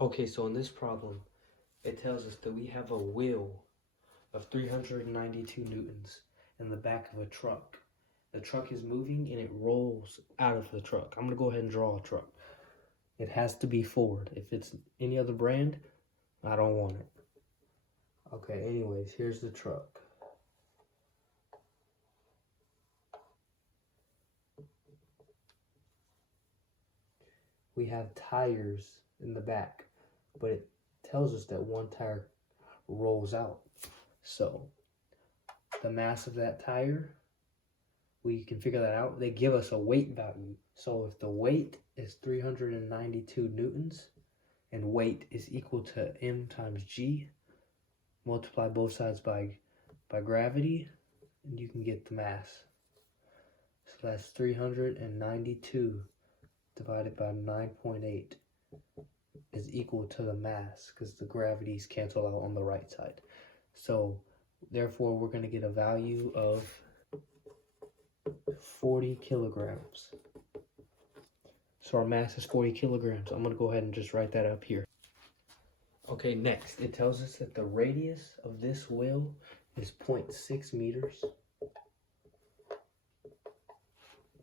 Okay, so in this problem, it tells us that we have a wheel of 392 newtons in the back of a truck. The truck is moving and it rolls out of the truck. I'm going to go ahead and draw a truck. It has to be Ford. If it's any other brand, I don't want it. Okay, anyways, here's the truck. We have tires in the back, but it tells us that one tire rolls out. So the mass of that tire, we can figure that out. They give us a weight value. So if the weight is 392 newtons and weight is equal to m times g, multiply both sides by gravity, and you can get the mass. So that's 392 divided by 9.8 is equal to the mass, because the gravities cancel out on the right side. So therefore we're going to get a value of 40 kilograms. So our mass is 40 kilograms. I'm going to go ahead and just write that up here. Okay, next, it tells us that the radius of this wheel is 0.6 meters.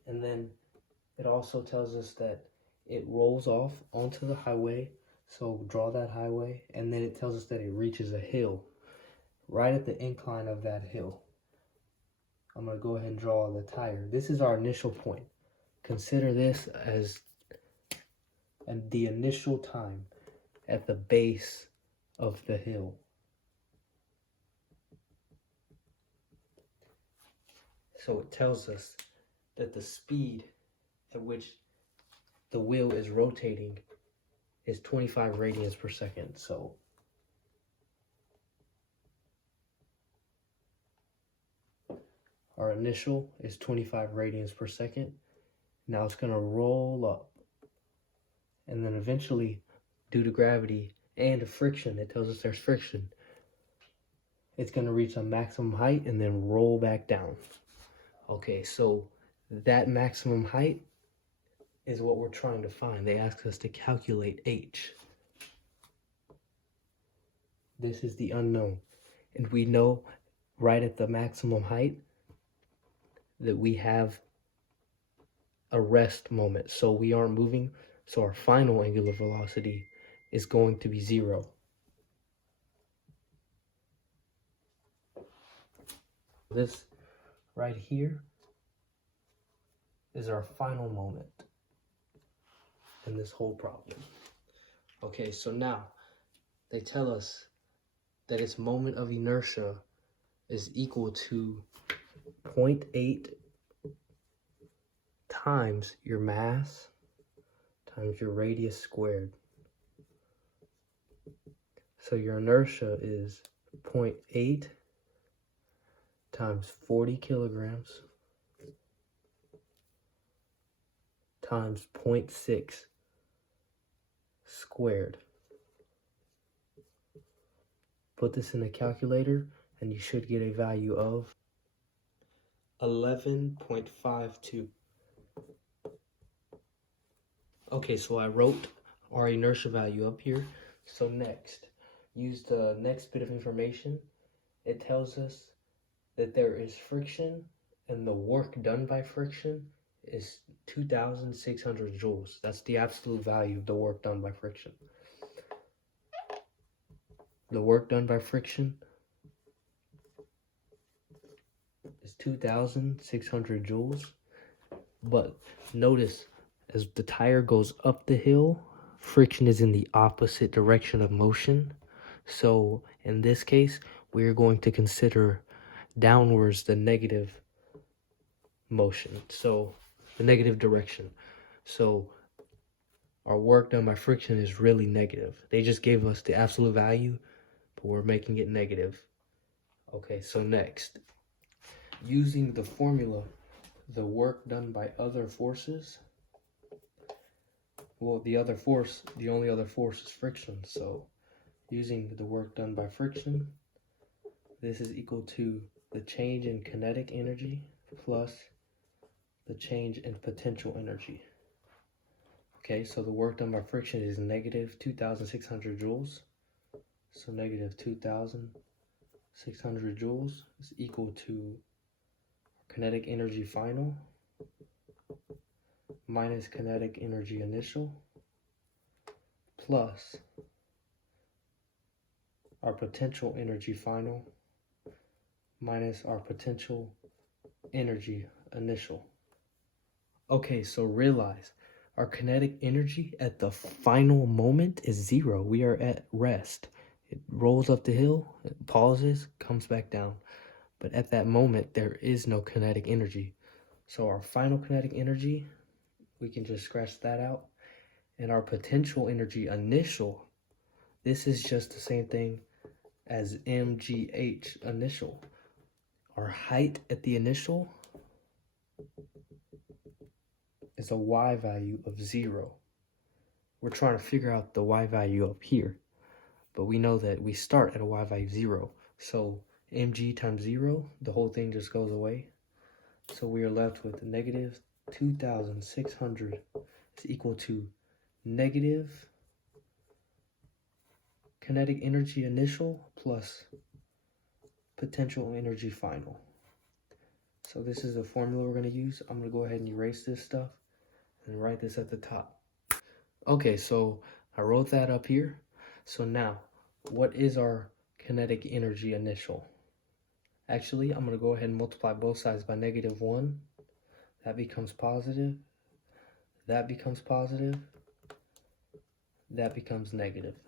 And then it also tells us that it rolls off onto the highway. So draw that highway. And then it tells us that it reaches a hill right at the incline of that hill. I'm going to go ahead and draw the tire. This is our initial point. Consider this as the initial time at the base of the hill. So it tells us that the speed at which the wheel is rotating is 25 radians per second. So our initial is 25 radians per second. Now it's going to roll up. And then eventually, due to gravity and friction, it tells us there's friction, it's going to reach a maximum height and then roll back down. Okay, so that maximum height is what we're trying to find. They ask us to calculate h. This is the unknown. And we know right at the maximum height that we have a rest moment. So we aren't moving. So our final angular velocity is going to be 0. This right here is our final moment in this whole problem. Okay, so now they tell us that its moment of inertia is equal to 0.8 times your mass times your radius squared. So your inertia is 0.8 times 40 kilograms times 0.6 squared. Put this in a calculator and you should get a value of 11.52. Okay, so I wrote our inertia value up here. So next, use the next bit of information. It tells us that there is friction and the work done by friction is 2,600 joules. That's the absolute value of the work done by friction. The work done by friction is 2,600 joules. But notice, as the tire goes up the hill, friction is in the opposite direction of motion. So in this case, we're going to consider downwards the negative motion, so the negative direction. So our work done by friction is really negative. They just gave us the absolute value, but we're making it negative. Okay, so next, using the formula, the work done by other forces, well, the only other force is friction. So using the work done by friction, this is equal to the change in kinetic energy plus the change in potential energy. Okay, so the work done by friction is negative 2,600 joules. So negative 2,600 joules is equal to kinetic energy final minus kinetic energy initial plus our potential energy final minus our potential energy initial. Okay, so realize our kinetic energy at the final moment is 0. We are at rest. It rolls up the hill, it pauses, comes back down. But at that moment, there is no kinetic energy. So our final kinetic energy, we can just scratch that out. And our potential energy initial, this is just the same thing as mgh initial. Our height at the initial is a y value of 0. We're trying to figure out the y value up here, but we know that we start at a y value of 0. So mg times 0, the whole thing just goes away. So we are left with negative 2,600 is equal to negative kinetic energy initial plus potential energy final. So this is the formula we're going to use. I'm going to go ahead and erase this stuff and write this at the top. Okay, so I wrote that up here. So now, what is our kinetic energy initial? Actually, I'm going to go ahead and multiply both sides by negative 1. That becomes positive. That becomes positive. That becomes negative.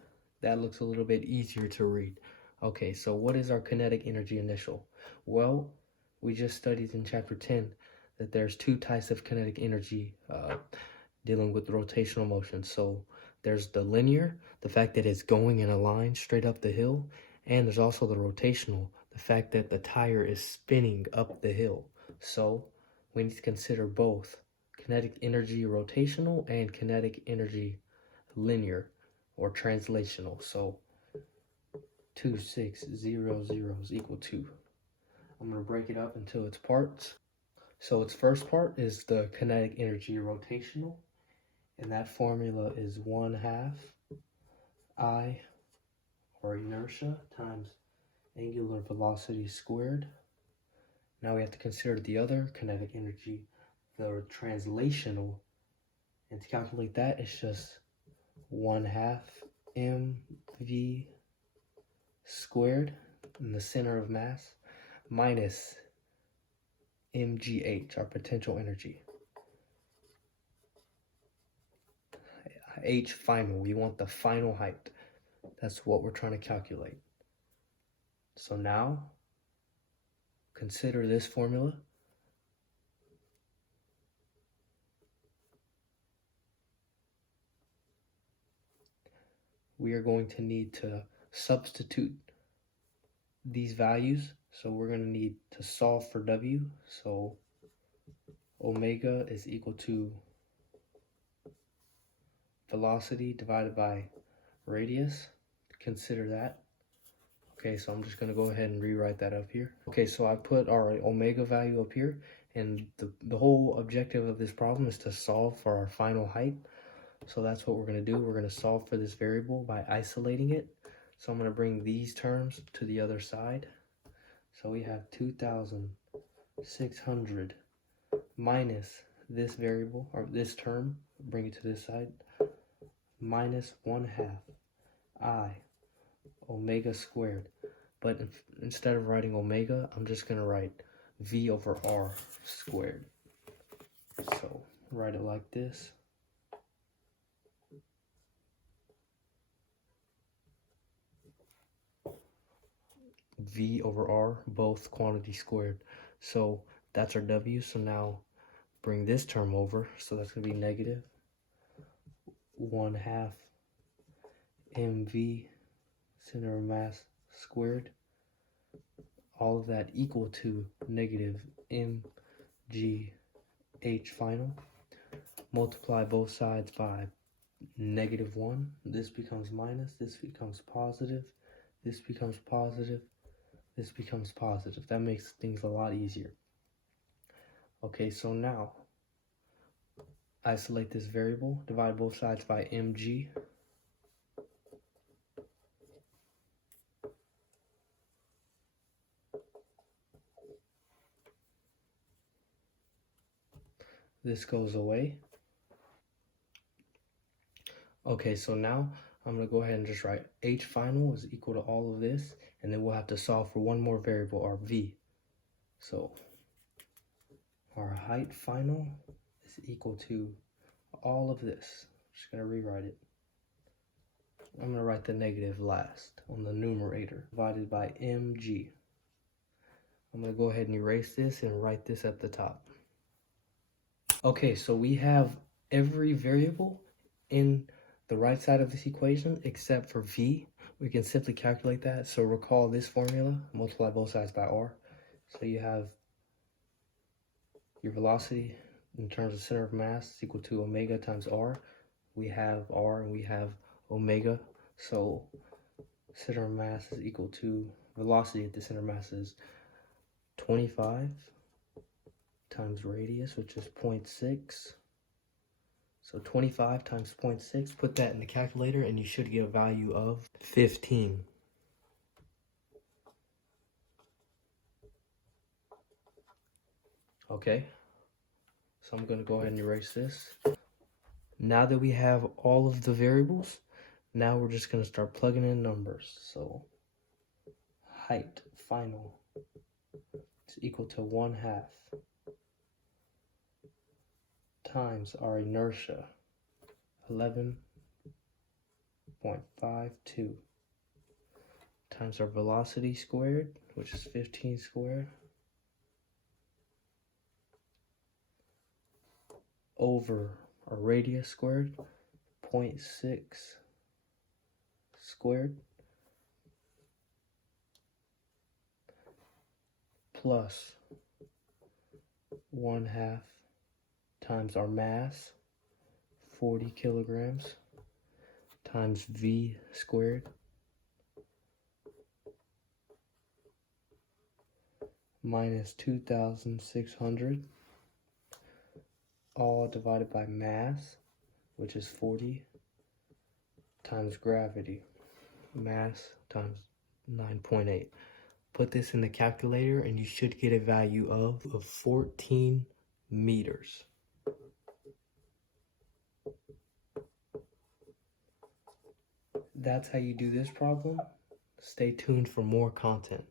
That looks a little bit easier to read. Okay, so what is our kinetic energy initial? Well, we just studied in chapter 10 that there's 2 types of kinetic energy dealing with rotational motion. So there's the linear, the fact that it's going in a line straight up the hill, and there's also the rotational, the fact that the tire is spinning up the hill. So we need to consider both kinetic energy rotational and kinetic energy linear or translational. So 2,600 is equal to, I'm going to break it up into its parts. So its first part is the kinetic energy rotational, and that formula is 1/2 I, or inertia, times angular velocity squared. Now we have to consider the other kinetic energy, the translational, and to calculate that, it's just 1/2 mv squared in the center of mass minus mgh, our potential energy. H final, we want the final height. That's what we're trying to calculate. So now, consider this formula. We are going to need to substitute these values. So we're going to need to solve for W. So omega is equal to velocity divided by radius. Consider that. Okay, so I'm just going to go ahead and rewrite that up here. Okay, so I put our omega value up here, and the whole objective of this problem is to solve for our final height. So that's what we're going to do. We're going to solve for this variable by isolating it. So I'm going to bring these terms to the other side. So we have 2,600 minus this variable, or this term, bring it to this side, minus 1/2 I omega squared. But instead of writing omega, I'm just going to write V over R squared. So write it like this. V over R, both quantity squared. So that's our W. So now bring this term over. So that's going to be negative 1/2 mv center of mass squared. All of that equal to negative mgh final. Multiply both sides by -1. This becomes minus. This becomes positive. This becomes positive. This becomes positive. That makes things a lot easier. Okay, so now Isolate this variable, divide both sides by mg. This goes away. Okay, so now I'm going to go ahead and just write h final is equal to all of this, and then we'll have to solve for one more variable, our v. So our height final is equal to all of this. I'm just going to rewrite it. I'm going to write the negative last on the numerator, divided by mg. I'm going to go ahead and erase this and write this at the top. Okay, so we have every variable in the right side of this equation except for v. We can simply calculate that. So recall this formula, multiply both sides by r. So you have your velocity in terms of center of mass is equal to omega times r. We have r and we have omega. So center of mass is equal to velocity at the center of mass is 25 times radius, which is 0.6. So 25 times 0.6, put that in the calculator and you should get a value of 15. Okay, so I'm going to go ahead and erase this. Now that we have all of the variables, now we're just going to start plugging in numbers. So height final is equal to 1/2 times our inertia, 11.52, times our velocity squared, which is 15 squared, over our radius squared, 0.6 squared, plus 1/2 times our mass, 40 kilograms, times v squared, minus 2,600, all divided by mass, which is 40, times gravity, mass times 9.8. Put this in the calculator and you should get a value of 14 meters. That's how you do this problem. Stay tuned for more content.